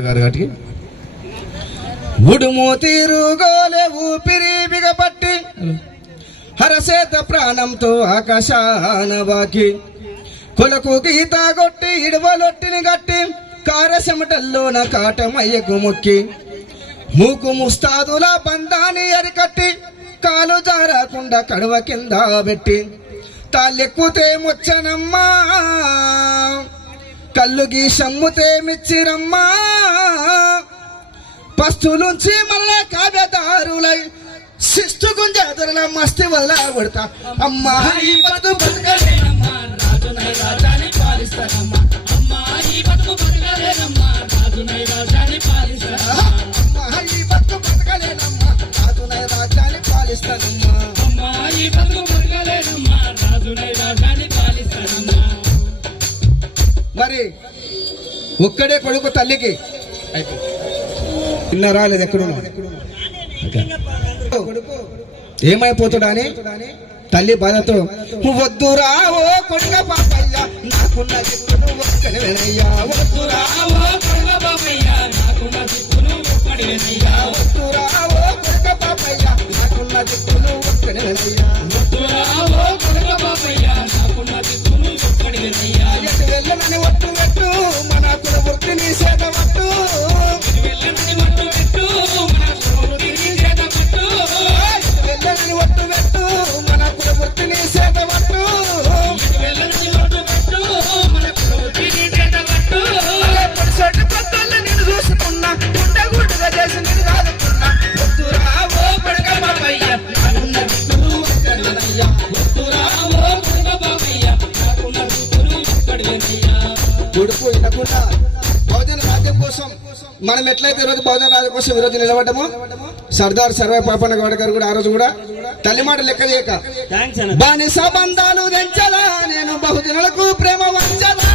గారు గారికి. ఉడుము తీరుగోలే ఊపిరి బిగపట్టి హరసేత ప్రాణంతో ఆకాశాన వాకి. కొలకు గీత కొట్టి ఇడవలొట్టిని గట్టి కారశమటల్లోన కాటమయ్యకు మొక్కి. మూకు ముస్తాదుల బంధాన్ని అరికట్టి కాలు జారకుండా కడవ కింద పెట్టి. తాళ్ళెక్కుతే ముచ్చనమ్మా కళ్ళు గీసమ్ముతే మిచ్చిరమ్మా. పస్తులుంచి మళ్ళా కావ్యదారులై శిష్టు గుంజాదరుల మస్తి వల్ల కొడతా. అమ్మా ఈ బతు బతకలేనమ్మా. రాజునై రాజాని పాలిస్తానమ్మా. అమ్మా ఈ బతుకు బతకలేనమ్మా. రాజునై రాజాని పాలిస్తానమ్మా. అమ్మా ఈ బతు బతకలేనమ్మా. రాజునై రాజాని పాలిస్తానమ్మా. అమ్మా ఈ బతుకు బతకలేనమ్మా. రాజునై రాజాని పాలిస్తానమ్మా. మరి ఒక్కడే కొడుకు తల్లికి. విన్నారా రాలేదు ఎక్కడున్నా ఏమైపోతుడా అని? తల్లి బాధతో వద్దురా ఓ కొడుక పాపయ్య నాకున్న దిక్కును ఒక్కడివేనయ్యా వద్దురా బాబయ్య నాకున్న దిక్కును వద్దురా ఓ నాకున్న దిక్కును ఒక్కడివేనయ్యా బాబయ్య నాకున్న దిక్కును ఎటు వెళ్ళనని కొడుకు వినకుండా బహుజన రాజ్యం కోసం మనం ఎట్లయితే ఈరోజు బహుజన రాజ్యం కోసం ఈరోజు నిలబడ్డమో సర్దార్ సర్వే పాపన్న గౌడ గారు కూడా ఆ రోజు కూడా తల్లి మాట లెక్క చేయక బానిస బంధాలు తెంచలా నేను బహుజనులకు ప్రేమ వంచలా